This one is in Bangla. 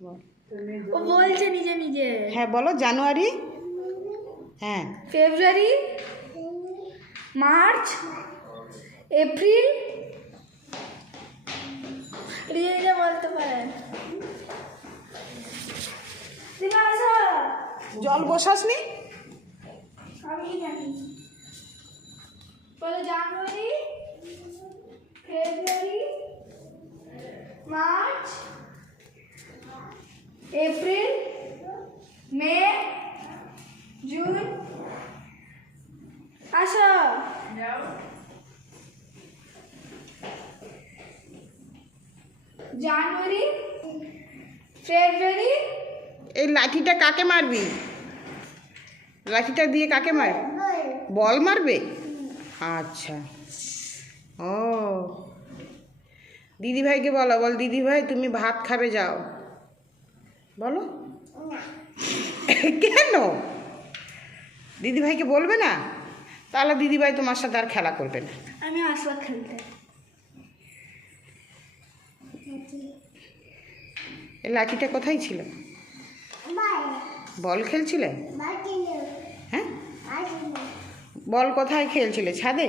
ও বলছে নিজে নিজে। হ্যাঁ বলো জানুয়ারি? হ্যাঁ। ফেব্রুয়ারি? মার্চ? এপ্রিল? নিজে বলতে পারেন। জল বসাসনি? আমি কি জানি? বলো জানুয়ারি ফেব্রুয়ারি মার্চ এপ্রিল, মে, জুন আসো জানুয়ারি, ফেব্রুয়ারি। এই লাঠিটা কাকে মারবি? লাঠিটা দিয়ে কাকে মারবি বল মারবে? আচ্ছা। ও। দিদি ভাইকে বলো, বল দিদি ভাই তুমি ভাত খাবে, যাও। বলো। কেন? দিদি ভাইকে বলবে না? তাহলে দিদি ভাই তোমার সাথে আর খেলা করবে না। আমি আসব খেলতে। লাঠিটা কোথায় ছিল? বল খেলছিলে? হ্যাঁ? বল কোথায় খেলছিলে? ছাদে?